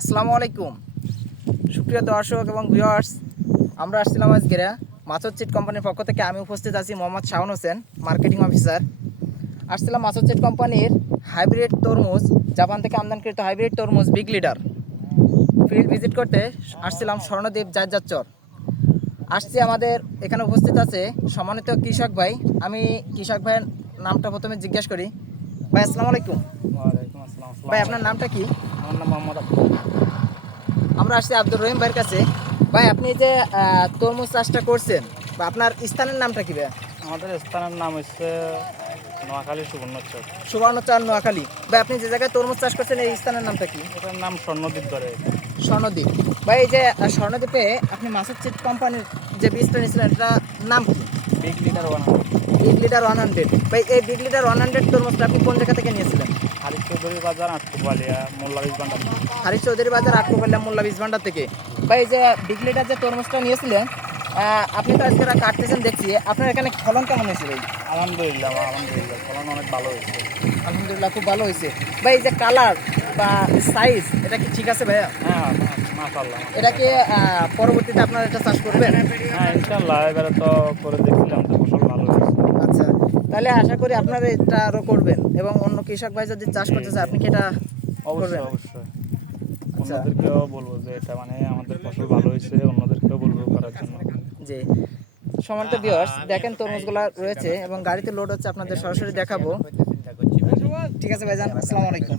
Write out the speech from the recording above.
আসসালামু আলাইকুম সুপ্রিয় দর্শক এবং ভিউয়ার্স, আমরা আসছিলাম আজকে মাছুদ চিট কোম্পানির পক্ষ থেকে। আমি উপস্থিত আছি মোহাম্মদ শাওন হোসেন, মার্কেটিং অফিসার। আসছিলাম মাছুদ চিট কোম্পানির হাইব্রিড তরমুজ, জাপান থেকে আমদানিকৃত হাইব্রিড তরমুজ বিগ লিডার ফিল্ড ভিজিট করতে আসছিলাম স্বর্ণদ্বীপ জায়জারচর। আসছি, আমাদের এখানে উপস্থিত আছে সম্মানিত কৃষক ভাই। আমি কৃষক ভাইয়ের নামটা প্রথমে জিজ্ঞেস করি। ভাই আসসালামু আলাইকুম। ওয়ালাইকুম আসসালাম। ভাই আপনার নামটা কি? আমার নাম মোহাম্মদ আব্দুল। আমরা আসছি আব্দুর রহিম ভাইয়ের কাছে। ভাই আপনি যে তরমুজ চাষটা করছেন, বা আপনার স্থানের নামটা কি ভাই? আমাদের স্থানের নাম হচ্ছে নোয়াখালী সুবর্ণচর। সুবর্ণচর, নোয়াখালী। ভাই আপনি যে জায়গায় তরমুজ চাষ করছেন এই স্থানের নামটা কি? এটার নাম স্বর্ণদ্বীপ ধরে। স্বর্ণদ্বীপ। ভাই এই যে স্বর্ণদ্বীপে আপনি মাছুদ চিট কোম্পানির যে বীজটা নিয়েছিলেন এটার নাম কি? Big leader 100। Big leader 100। ভাই এই বিগ লিডার 100 তরমুজটা আপনি কোন জায়গা থেকে নিয়েছিলেন? হারিস চৌধুরী বাজার, আটকুপালিয়া, মোল্লা বীজ ভান্ডার। হারিশ চৌধুরী বাজার, আটকোপাল্লা, মোল্লা বীজ ভান্ডার থেকে। ভাই এই যে বিগ লিডার যে তরমুজটা নিয়েছিলেন, আপনি তো আজকে কাটতেছেন দেখছি, আপনার এখানে ফলন কেমন হয়েছে ভাই? আলহামদুলিল্লাহ, ফলন অনেক ভালো হয়েছে। আলহামদুলিল্লাহ, খুব ভালো হয়েছে। ভাই এই যে কালার বা সাইজ, এটা কি ঠিক আছে ভাইয়া? হ্যাঁ, মাশাআল্লাহ। এটা কি পরবর্তীতে আপনারা এটা চাষ করবেন? হ্যাঁ, ইনশাআল্লাহ। এবারে তো করে দেখছিলাম তো ফসল ভালো হয়েছে। আচ্ছা, তাহলে আশা করি আপনারা এটা আরও করবেন, এবং অন্য কৃষক ভাই যদি চাষ করতে চায় আপনি কি এটা অবশ্যই করবেন? অবশ্যই। আচ্ছা, অন্যদেরকেও বলবো যে এটা আমাদের ফসল ভালো হয়েছে, অন্যদেরকেও বলবো করার জন্য। জি। সম্মানিত ভিউয়ার্স, দেখেন তরমুজগুলো রয়েছে এবং গাড়িতে লোড হচ্ছে, আপনাদের সরাসরি দেখাবো। ঠিক আছে ভাইজান, আসসালামু আলাইকুম।